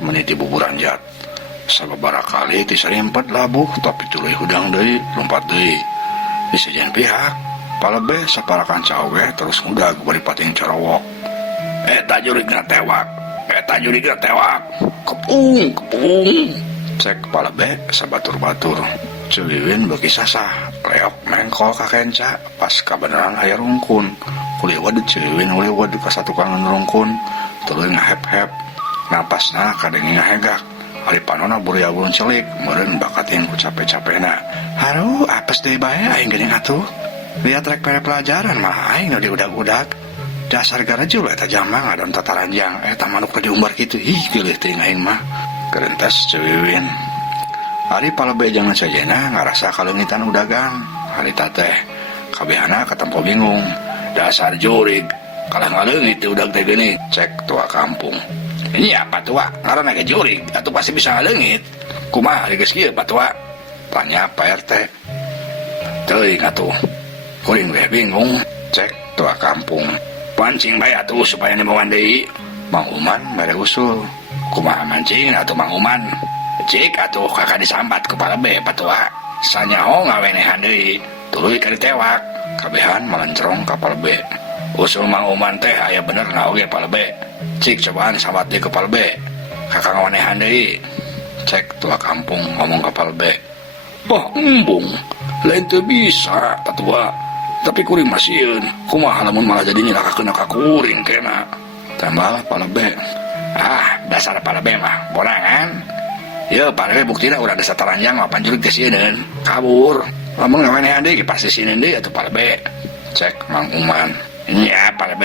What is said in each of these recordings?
meniti buburanjat. Sababaraha kali ti sariempet labuh tapi tuluy hudang deui lompat deui. Di sejen pihak palebe saparakan cawe terus ngudag bari pating carowok. Eta jurigna tewak. Kepung. Cek palebe sabatur-batur. Cuwiwin beuki sasah leok mengkol ka kenca pas kabeneran aya rungkun. Kuliwad Cuwiwin uliwad ka satukangan rungkun tuluy ngahep-hep. Napasna kadenge ngahegak. Ari panona buri abulun celik meureun bakatin ku capek-capekna. Haru apes deui bae aing geuning atuh. Lihat rek pere pelajaran malah aing nu diudag-udag. Dasar garejul eta jama ngadon tataranjang eta manuk teh diumbar kitu. Ih geuleuh teuing aing mah. Kerentas Cuwiwin. Ari palebe jangan sajena ngarasa kaleungitan udagang. Harita teh kabehana katempo bingung. Dasar jurig kalah ngaleungit teh udag teh geuning. Cek tua kampung. Ini apa tua? Ngaranna ge jurig, atuh pasti bisa ngaleungit. Kumaha geus kieu Pak tua? Tanya Pak RT. Teuing atuh. Kuring we bingung. Cek tua kampung. Pancing bae atuh supaya nemoan deui. Mang Uman mere usul. Kumaha mancing atuh Mang Uman? Cik atuh kakak disambat ku palebe Pak tua. Sanyaho ngawenehan deui. Tuluy ka ditewak. Kabehan malencrong ka palebe. Usul Mang Uman teh aya bener na oge palebe. Cik cobaan sambat di kepal B. Kakak ngawanehan deui. Cek tua kampung ngomong kepal B. Bah embung, lain teu bisa tatua. Tapi kuring masieun, kumaha lamun malah jadi nyilakakeun ka kuring kena. Tambah pala B. Ah, dasar pala B mah borangan. Ieu pala B buktina urang desa taranjang mah panjurig teh sieun. Kabur. Lamun ngawanehan deui pasti sieun deui atuh pala B. Cek Mang Uman. Nya pala B.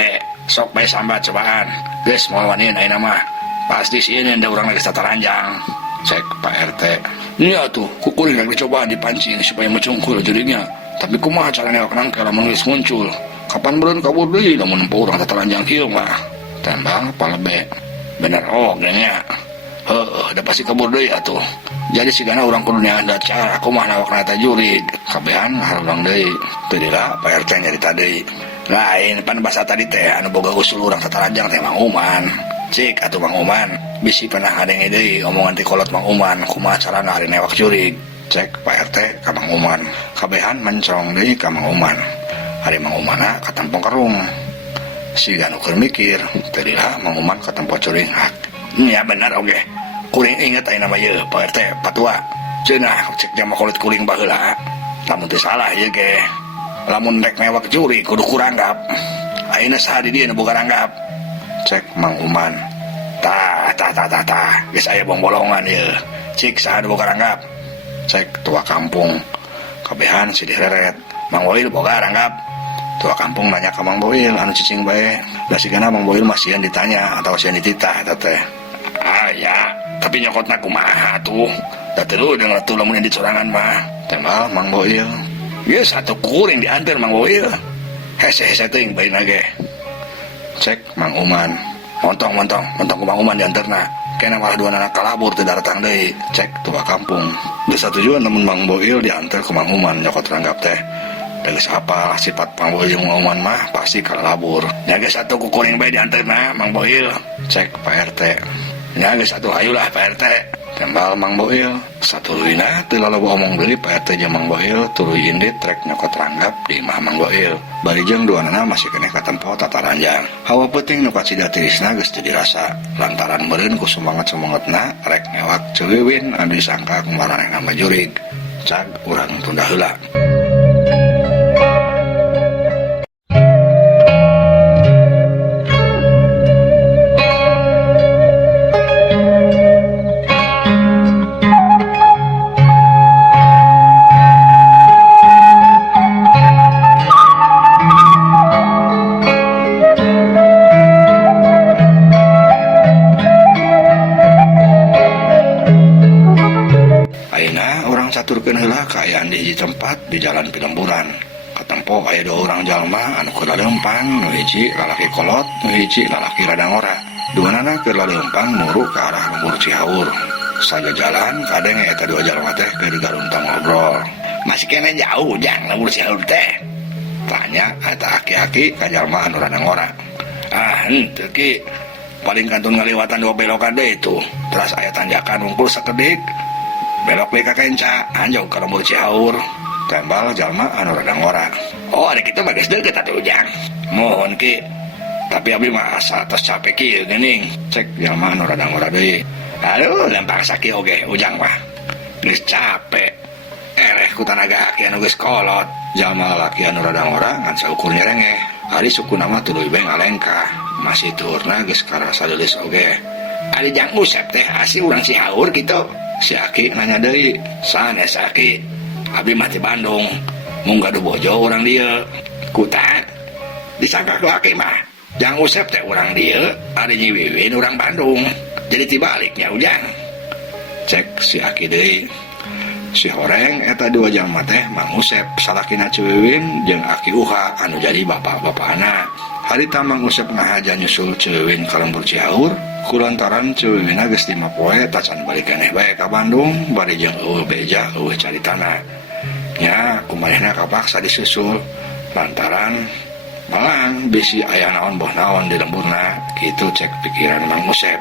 Sok bae sambat cobaan. Geus moal wanin ayeuna mah. Pasti sieun da urang lagi sataranjang. Cek Pak RT. Nya atuh, kukuring lagi cobaan dipancing supaya mencungkul jurignya. Tapi kumaha carana awak nangka lamun geus muncul? Kapan beureun kabur deui lamun nempo urang sataranjang kieu mah. Tembang palebe. Bener oge nya. Heueuh, da pasti kabur deui atuh. Jadi sigana urang kudu nyanda cara kumaha awakna eta jurig. Kabehan ngaharurang deui. Teu dira Pak RT nyarita deui. Lain pan basa tadi teh anu boga usul urang sataranjang teh Mang Uman. Cik atuh Mang Uman, bisi pernah ngadenge deui omongan ti kolot Mang Uman kumaha carana ari newak jurig. Cek Pak RT ka Mang Uman. Kabehan mencong deui ka Mang Uman. Ari Mang Umana katampong kerung. Siga nu keur mikir, teu dira Mang Uman katempo curing hak. Nya bener oge. Kuring inget ayeuna mah ieu Pak RT patua. Ceunah cek jama kulit kuring baheula. Lamun teu salah ieu ge. Lamun rek mewak juri kudu kuranggap. Ayeuna saha di dieu nu boga ranggap? Cek Mang Uman. Tah. Geus aya bong-bolongan ieu. Cik saha nu boga ranggap? Cek tua kampung. Kabehan si direret. Mang Boil boga ranggap. Tua kampung nanya ka Mang Boil anu cicing bae. Da sigana Mang Boil mah sieun ditanya atawa sieun dititah eta teh. Ah ya, tapi nyokotna kumaha tuh? Da teu deung atuh lamun di sorangan mah. Tembal Mang Boil. Ieu satu kuring diantar Mang Boil. Hese-hese teuing baeuna ge. Cek Mang Uman. Montong ku Mang Uman diantarna. Kena malah dua anak kalabur teu datang deui. Cek tua kampung. Geus satujuan namun Mang Boil diantar ku Mang Uman nyokot ranggap teh. Da geus apal sifat Mang Boil jeung Mang Uman mah pasti kalabur. Nya geus satu ku kuring bae diantarna Mang Boil. Cek Pak RT. Nya geus satu hayulah Pak RT. Tembal Mang Boil. Satuluyna teu laloba omong deui Pak RT jeung Mang Boil tuluy indit trek nyokot ranggap di imah Mang Boil. Bari jeung duanana masih keneh katempo tataranjang. Hawa peuting nu kacida tirisna geus teu dirasa lantaran meureun ku sumanget-sumangetna rek newak Cuwiwin anu disangka kumaranehna mah jurig. Cag urang tunda heula. Caturkeun heula kaayaan di hiji tempat di jalan Pilemburan. Katempo aya dua urang jalma anu keur laleumpang, nu hiji lalaki kolot, nu hiji lalaki radangora. Duanana keur laleumpang muru ka arah Lembur Cihaur. Saja jalan kadang eta dua jalma teh keur garuntang ngobrol. Masih kena jauh jang Lembur Cihaur teh? Tanya eta aki-aki ka jalma anu radangora. Ah henteu ki. paling kantun ngaliwatan 2 belokan deh itu. Terus aya tanjakan unggul sakedik. Belok deui ka kenca, anjog ka lembur Cihaur. Tembal jalma anu rada ngora. Oh, ada kitu mah geus deukeut atuh Ujang. Mohon ki. Tapi abdi mah asa tos capek kieu geuning. Cek jalma anu rada ngora deui. Aduh, lempar sakit oge Ujang mah. Geus capek. Ku tanaga aki anu geus kolot. Jalma lalaki anu rada ngora ngan saukur nyerengeh. Ari sukuna mah tuluy bae ngalengkah. Masih turna geus karasa leuleus oge. Ari Jang Usep teh asli urang Cihaur kitu. Si Aki nanya deui, "Sanes Aki? Abdi mah di Bandung. Mun gaduh bojo urang dieu." Kuta disangka ku Aki mah Jang Usep teh urang dieu, ari Nyi Wiwin urang Bandung. Jadi tibaliknya Ujang. Cek si Aki deui. Si Horeng eta 2 jalma teh Mang Usep salakina Ciwiwin jeung Aki Uha anu jadi bapak-bapana. Harita Mang Usep ngahaja nyusul Ciwiwin ka lembur Cihaur kulantaran Ciwiwinna geus 5 poe tacan balik keneh bae ka Bandung bari jeung eueuh beja eueuh caritana. Nya kumanehna kapaksa disusul lantaran malang bisi aya naon boh naon di lemburna kitu cek pikiran Mang Usep.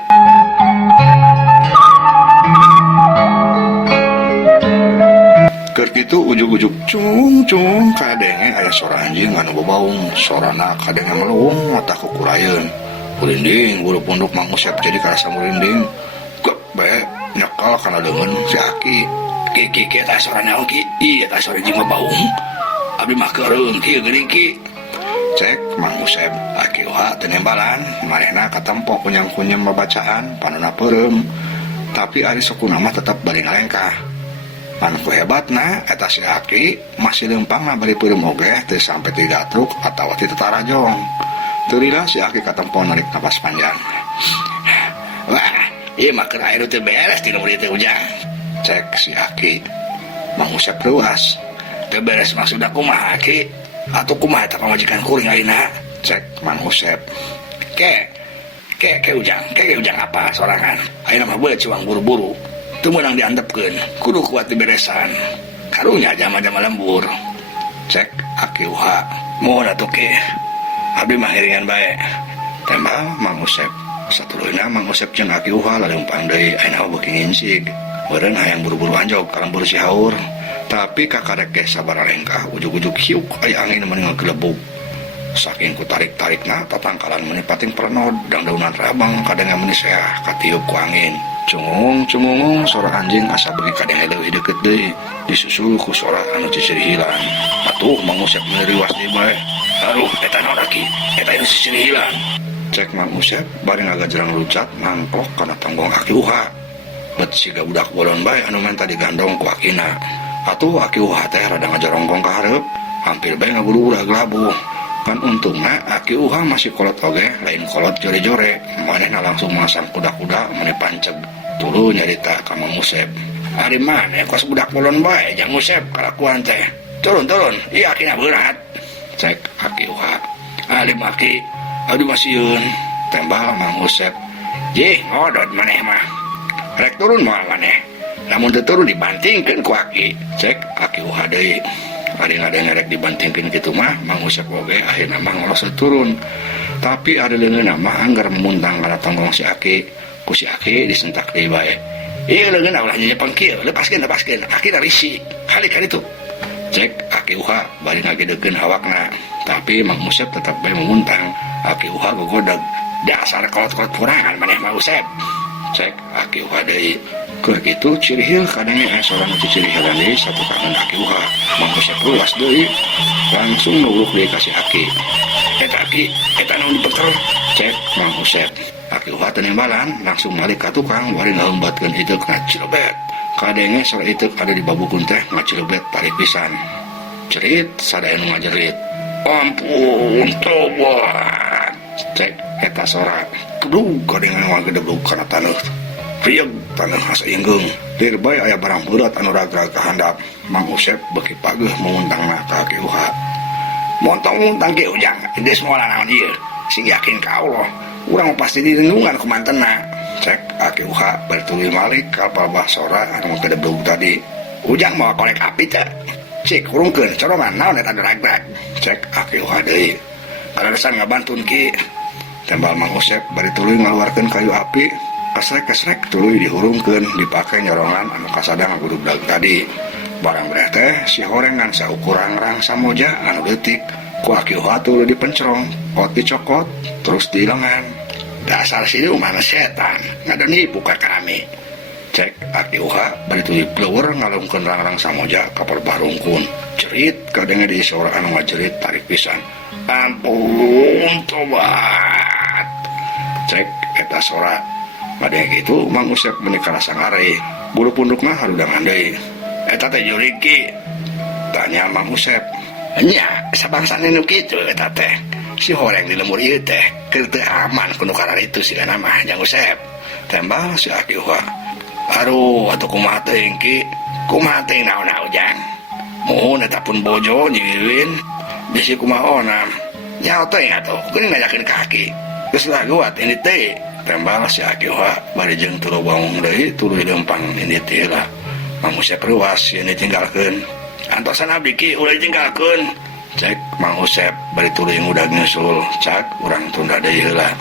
Keur kitu ujug-ujug cung kadenge aya sora anjing anu bebaung, sorana kadenge melung mata kukurayeun. Merinding bulu punduk Mang Usep jadi karasa merinding. Gek bae nyekal kana leungeun si Aki. Ki eta sora naon ki? Ieu eta sora anjing bebaung. Abdi mah keureung kieu geuning ki. Cek Mang Usep, Aki Uha teu nembalan, manehna katempo kunyang-kunyang babacaan panonna peureum. Tapi ari sukuna mah tetep bari ngalengkah. Anu hebatna eta si Aki masih lempangna bari peureum oge teu sampe 3 truk atawa ti tetarajong. Teu lila si Aki katempo narik napas panjang. Wah, ieu mah keur air teu beres ti nu dieu teh Ujang. Cek si Aki. Mang Usep ruas. Teu beres maksudna kumaha Aki? Atuh kumaha eta pamajikan kuring ayeuna? Cek Mang Usep. Ke Ujang apa sorangan? Ayeuna mah beul cuang buru-buru. Teu meunang diantepkeun, kudu kuat diberesan. Karunya jama-jama lembur. Cek Aki Uha. Mohon atuh Ki. Abdi mah hiringan bae. Tembal Mang Usep. Satuluyna Mang Usep jeung Aki Uha laleumpang deui ayeuna beuki nginsig. Meureun hayang buru-buru anjog ka lembur Cihaur. Tapi kakarek ge sabaraha lengkah ujug-ujug hiuk aya angin meuni ngagelebuk. Saking ku tarik-tarikna tatangkalan meuni pating perenod dangdaunan rabang kadenge meuni seah katiup ku angin. Cungung sora anjing asa beuki kadenge leuwih deukeut deui disusul ku sora anu cicirihilan. Atuh Mang Usep meuli riwas deui bae. Aduh eta naon aki? Eta anu cicirihilan. Cek Mang Usep bari ngagajrang lucat nangklok kana tanggong Aki Uha. Bet siga budak bolon bae anu menta digandong ku akina. Atuh Aki Uha teh rada ngajoronggong ka hareup, hampir bae ngaburu ulah gelabuh. Kan untungna Aki Uha masih kolot oge, lain kolot jore-jore. Manehna langsung masang kuda-kuda meuni panceg. Tuluy nyarita ka Mang Usep. Ari maneh kos budak bolon bae Jang Usep kalakuan teh. Turun, ieu akina berat. Cek Aki Uha. Alim Aki, abdi mah sieun. Tembal Mang Usep. Jih, ngodot maneh mah. Rek turun moal maneh. Lamun teu turun dibantingkeun ku Aki. Cek Aki Uha deui. Ari ngadengerek dibantingkeun kitu mah Mang Usep oge akhirna mah ngolosot turun. Tapi ari leungeunna mah anggar memuntang kana tonggong si Aki. Ku si Aki disentak deui bae. Ieu leungeunna ulah nyepeng kieu, lepaskeun. Aki risi. Halik ka ditu. Cek Aki Uha bari ngagedekeun hawakna. Tapi Mang Usep tetep bae memuntang. Aki Uha gogodeg. Dasar kolot-kolot kurangan maneh Mang Usep. Cek Aki Uha deui. Keur kitu cirihil kadenge aya sora nu cicirihilan deui satu kangen Aki Uha. Mang Usep ruas deui langsung nubruk deui ka si Aki. Eta Aki, eta naon dipeker? Cek Mang Usep. Aki Uha teu nembalan langsung balik ka tukang bari ngaheumbatkeun hideuk na cilebet. Kadenge sora hideuk ada di babukun teh ngacilebet tarik pisan. Cerit sadaya nu ngajerit. Ampun tobat. Cek eta sora. Kedug kadenge ngagedeblug kana taneuh. Rieg taneuh asa inggeung. Lir bae aya barang berat anu ragrag ka handap. Mang Usep beuki pageuh mumuntangna ka Aki Uha. Montong-montang ge Ujang, geus moal naon ieu? Sing yakin ka Allah, urang pasti dilindungan ku mantenna. Cek Aki Uha bertuluy malik ka palbah sora anu ngagedeblug tadi. Ujang moal korek api teh. Cik urungkeun coroman naon eta ragrag. Cek Aki Uha deui. Kararesan ngabantun ki. Tembal Mang Usep bari tuluy ngaluarkeun kayu api, kesrek-kesrek tuluy dihurungkeun dipake nyorongan anu kasadang ngagudug tadi. Barang beres teh si horengan saukur rang samoja anu leutik ku Aki Uha tuluy dipencerong, pot dicokot, terus diilengan. Dasar si dieu mana setan, ngada nipu ka kami. Cek Aki Uha bari tuluy pleuweur ngalungkeun rang samoja ka perbah rungkun. Cerit kadenge di suara anu ngajerit tarik pisan. Ampun tobat. Cek eta sora pada gitu Mang Usep menikah sangare bulu punduk mah harudangan deui. Eta teh jurig ki, tanya Mang Usep. Nya sabangsa nu kitu eta teh si horeng di lemur ieu teh keur teu aman kudu karar itu sigana mah Jang Usep. Tembal si Aki Uha. Aduh atuh kumaha teuing ki, kumaha teuing naon Jang. Muhun eta pun bojo nyiwin bisi kumaha nyaho teuing atuh geuning ngajakeun kaki. Geus laguat ini teh. Tembal si Aki Uha bari jeung tuluy bangun deui tuluy lempang ini teh lah. Mang Usep ruas ini tinggalkeun. Antosan abdi ki ulah ditinggalkeun. Cek Mang Usep bari tuluy ngudag nyusul. Cak urang tunda deui heula.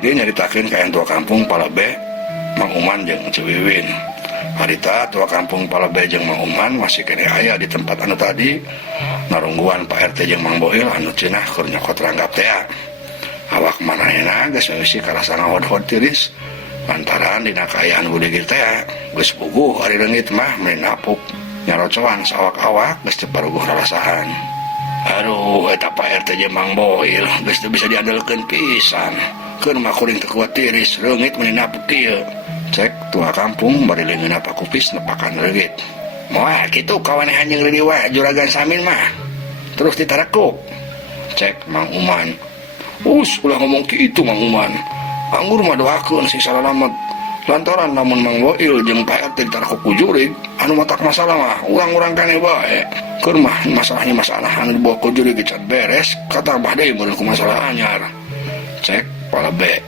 Dia nyaritakeun ka tua kampung Palabe Mang Uman jeung Ciwiwin. Harita tua kampung Palabe jeung Mang Uman masih kene aya di tempat anu tadi narungguan Pak RT jeung Mang Boil anu cenah keur nyokot ranggap teh. Awak manehna geus mimisi karasa ngahodhod tiris lantaran dina kaayaan budigir teh geus puguh ari leungit mah meni napuk nyarocoan sawak-awak geus teu paruguh rarasahan. Aduh eta Pak RT jeung Mang Boil geus teu bisa diandelkeun pisan. Keur mah kuring teu kuat tiris leungit meni napuk kieu. Cek tua kampung bari leungeunna pakupis nepakan leungit. Moal kitu kawanehan jeung leuwih wae juragan Samin mah. Terus ditarekuk. Cek Mang Uman. Ulah ngomong kitu Mang Uman. Anggur mah doakeun sing salalamet. Lantaran lamun Mang Boil jeung Pak RT ditarekuk ku jurig, anu matak masalah mah urang-urang kene bae. Keur mah masalahnya masalah anu dibawa ku jurig can beres, katambah deui meureun ku masalah anyar. Cek Palabe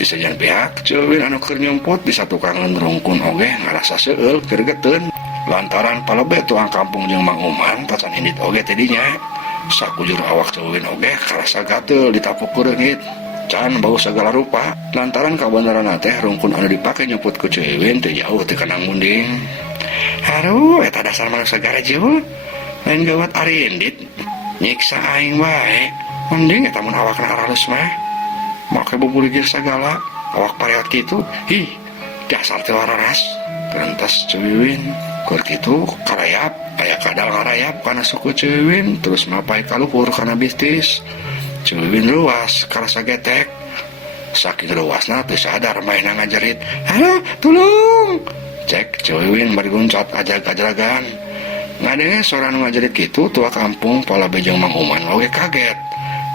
bisa jangan pihak Ciwin anu keur nyumput di satu kangen rungkun oge ngarasa seueul keur geteun lantaran Palabe tuang kampung jeung Mang Uman tacan indit oge tidinya sakujur awak Ciwin oge karasa gatel ditapuk ku reungit can bau segala rupa lantaran kabeneranna teh rungkun anu dipake nyumput ku Ciwin teu jauh teu kanang munding. Haruh eta dasar manusia garejul lain gawat ari indit nyiksa aing wae mending eta mun awakna halus mah make bubuligir segala awak pareot kitu. Hi dasar teu wararas. Terentas Ciwiwin keur kitu karayap aya kadal ngarayap kana suku Ciwiwin terus mapai kaluhur kana bisnis. Ciwiwin ruas karasa getek saking ruasna teu sadar maena ngajerit, "Halo, tulung!" Cek Ciwiwin bari guncat ajag-ajaragan. Ngadenge suara nu ngajerit kitu tua kampung Palabe jeung Mang Uman oge kaget.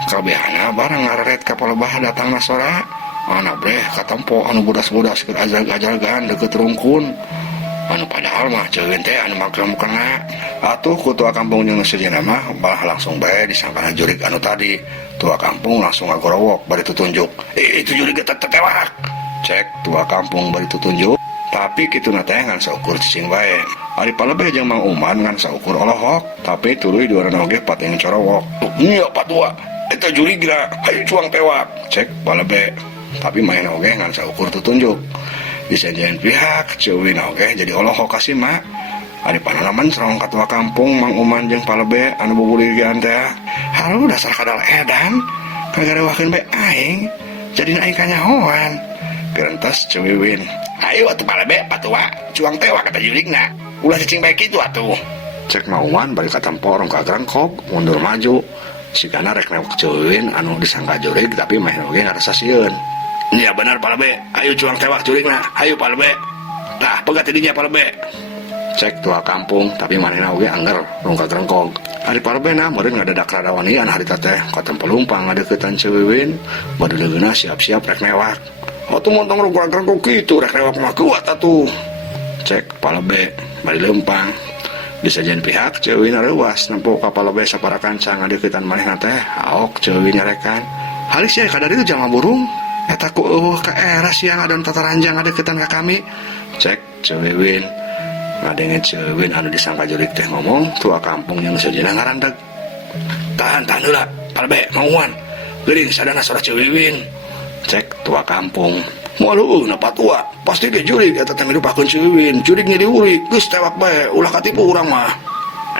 Kabehana barang ngareret ka palebah datangna sora anak breh katempo anu budas-budas keur ajag-ajaragan deukeut rungkun anu padahal mah Ciwin teh anu maklem-kena. Atuh ku tua kampung jeung sejenna mah balah langsung bae disangkana jurig anu tadi. Tua kampung langsung ngagorowok bari tutunjuk, "Itu jurig eta tetewak." Cek tua kampung bari tutunjuk tapi kituna teh ngan saukur cicing bae. Ari Palabe jeung Mang Uman ngan saukur olohok tapi tuluy duarana oge pating corowok. "Nya Pak Tua eta jurigra hayu cuang tewak." Cek Palabe tapi main oge ngan saukur tutunjuk disanjain pihak Ciwin oge jadi olohok kasih mak. Ari panalaman serong katua kampung Mang Uman jeung Palabe anu bubuligian teh. Halu dasar kadal edan kagarewakeun bae aing jadi aing kanyahoan. Gerentas Ciwin, "Ayo atuh Palabe Patua cuang tewak kata jurigna ulah cicing bae kitu atuh." Cek Mang Uman balik katempo orang kagrangkok mundur maju sigana rek newek Ciwin anu disangka jurig tapi mah oge ngarasa sieun. "Nya bener Palabe, ayo cuang tewak jurigna, ayo Palabe. Tah pegat dinya Palabe." Cek tua kampung tapi manehna oge angger rung kagrangkok. Ari Palabe na meureun ngadadak radawanian harita teh katempo lumpang ngadeuketan Ciwin bade leungeunna siap-siap rek newak. "Atuh montong rung kagrangkok kitu rek newak mah kuat atuh." Cek Palabe bari leumpang. Disajian pihak cewek rewas nempo kapal lobe sapara kancang ngadeukeutan manehna teh aok cewek nyarekan halis ya kadari itu jama burung eta ku ka era siang adon tata ranjang ngadeukeutan ka kami cek cewek ngadenge cewek anu disangka jurig teh ngomong tua kampung yang sejeuna ngarandeg tahan heula palbe mauan geuning sadana sora cewek cek tua kampung Waduh, napa tua? Pasti ke jurig eta teh milupakeun ceuwin. Jurig jadi uri, geus tewak bae, ulah katipu urang mah.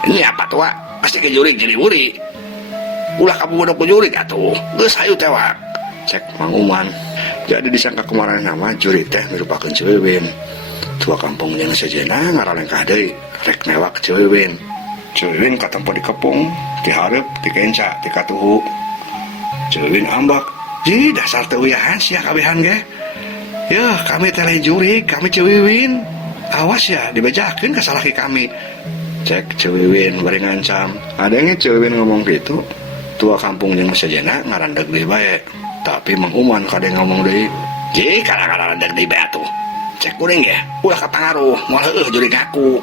Ini apa tua? Pasti ke jurig jadi uri. Ulah kabudok ku jurig atuh, geus hayu tewak. Cek Mang Uman. Jadi disangka kemarin nama jurig teh milupakeun ceuwin. Tua kampung jeung sejeuna ngaralengkah deui, rek newak ceuwin. Ceuwin katempo di kepung, di hareup, di kenca, di katuhu. Ceuwin ambak, "Ji, dasar teu uyahan sia kabehan ge." Ya kami tele jurig, kami cewewin. Awas ya dibajakeun ka salaki kami. Cek cewewin bari ngancam. Adanya cewewin ngomong gitu. Tua kampung jeung sejeuna ngarandeg deui bae. Tapi Mang Uman kade ngomong deui. Ji kana ngarandeg deui bae atuh. Cek kuring ya, ulah kapangaruh, moal heueuh jurig aku.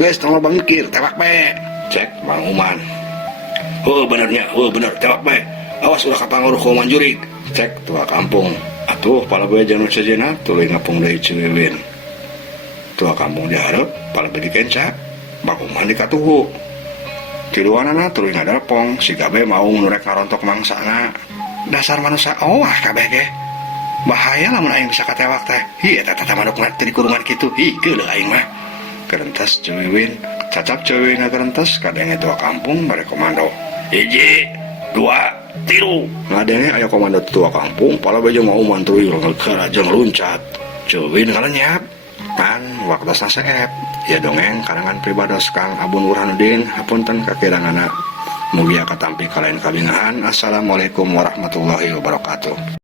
Geus tong loba mikir tewak bae. Cek Mang Uman. Heueuh benernya, heueuh bener tewak bae. Awas ulah kapangaruh ku Uman jurig. Cek tua kampung. Atuh pala gue jangan sejenak tuluy ngapung dari cewewin. Tua kampung diharap pala gue dikenca Mang Uman dikatuhu. Tiluanana tuluy ngadalpong si gabe mau nurek ngarontok mangsana. Dasar manusia owah kabeh ge. Bahaya lamun aing bisa katewak teh. Hi eta tata manuk mati di kurungan kitu. Hi geuleuh aing mah. Kerentas cewewin, cacap cewewin kerentas kadenge tua kampung bare komando. 1 2 3 ngadenge aya komando tua kampung pala bejo mau mantui kerajaan loncat ceuwin kalanyap kan waktosna saep ya dongeng karangan pribados Kang Abun Burhanuddin hapunten kakirangana mugia katampi kalain kabingahan. Assalamualaikum warahmatullahi wabarakatuh.